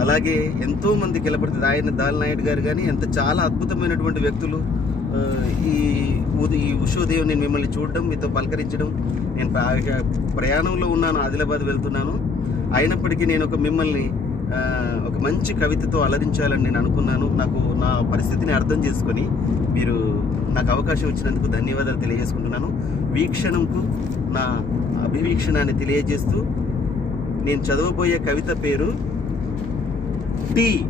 అలాగే ఎంతోమంది కిలపడుతుంది. ఆయన దాలినాయుడు గారు కానీ చాలా అద్భుతమైనటువంటి వ్యక్తులు. ఈ ఉషోదయం నేను మిమ్మల్ని చూడడం, మీతో పలకరించడం, నేను ప్రయాణంలో ఉన్నాను, ఆదిలాబాద్ వెళ్తున్నాను. అయినప్పటికీ నేను మిమ్మల్ని ఒక మంచి కవితతో అలరించాలని నేను అనుకున్నాను. నాకు నా పరిస్థితిని అర్థం చేసుకొని మీరు నాకు అవకాశం ఇచ్చినందుకు ధన్యవాదాలు తెలియజేసుకుంటున్నాను. వీక్షణంకు నా అభివీక్షణాన్ని తెలియజేస్తూ నేను చదవబోయే కవిత పేరు టీ.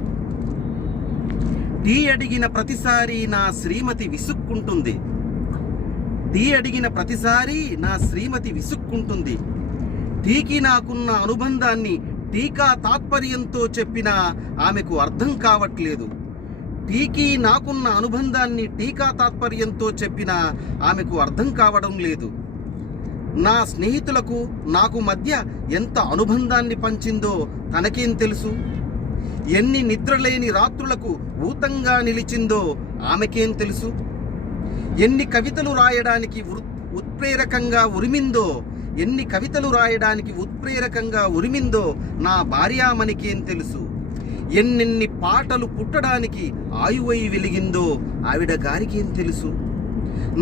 టీ అడిగిన ప్రతిసారి నా శ్రీమతి విసుక్కుంటుంది. టీ అడిగిన ప్రతిసారి నా శ్రీమతి విసుక్కుంటుంది. టీకి నాకున్న అనుబంధాన్ని టీకా తాత్పర్యంతో చెప్పినా ఆమెకు అర్థం కావట్లేదు. టీకి నాకున్న అనుబంధాన్ని టీకా తాత్పర్యంతో చెప్పినా ఆమెకు అర్థం కావడం లేదు. నా స్నేహితులకు నాకు మధ్య ఎంత అనుబంధాన్ని పంచిందో తనకేం తెలుసు. ఎన్ని నిద్రలేని రాత్రులకు ఊతంగా నిలిచిందో ఆమెకేం తెలుసు. ఎన్ని కవితలు రాయడానికి ఉత్ప్రేరకంగా ఉరిమిందో నా భార్యామణికేం తెలుసు. ఎన్నెన్ని పాటలు పుట్టడానికి ఆయువై వెలిగిందో ఆవిడ గారికేం తెలుసు.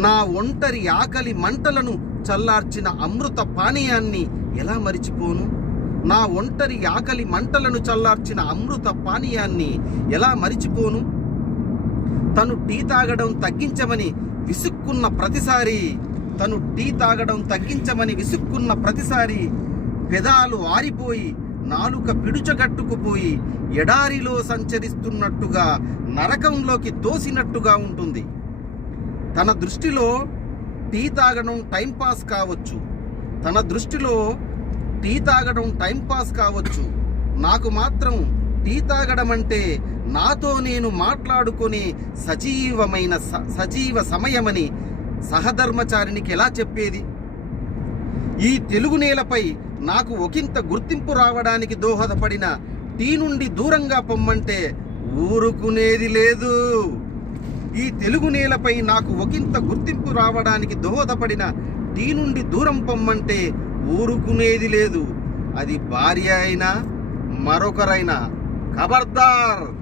నా ఒంటరి ఆకలి మంటలను చల్లార్చిన అమృత పానీయాన్ని ఎలా మరిచిపోను. ఎలా మరిచిపోను. తను టీ తాగడం తగ్గించమని విసుక్కున్న ప్రతిసారి పెదాలు ఆరిపోయి నాలుక పిడుచగట్టుకుపోయి ఎడారిలో సంచరిస్తున్నట్టుగా నరకంలోకి తోసినట్టుగా ఉంటుంది. తన దృష్టిలో టీ తాగడం టైంపాస్ కావచ్చు. నాకు మాత్రం టీ తాగడం అంటే నాతో నేను మాట్లాడుకునే సజీవ సమయమని సహధర్మచారినికి ఎలా చెప్పేది. ఈ తెలుగు నేలపై నాకు ఒకంత గుర్తింపు రావడానికి దోహదపడిన టీ నుండి దూరంగా పొమ్మంటే ఊరుకునేది లేదు. ఈ తెలుగు నేలపై నాకు ఒకంత గుర్తింపు రావడానికి దోహదపడిన టీ నుండి దూరం పొమ్మంటే ఊరుకునేది లేదు. అది భార్య అయినా మరొకరైనా. ఖబర్దార్.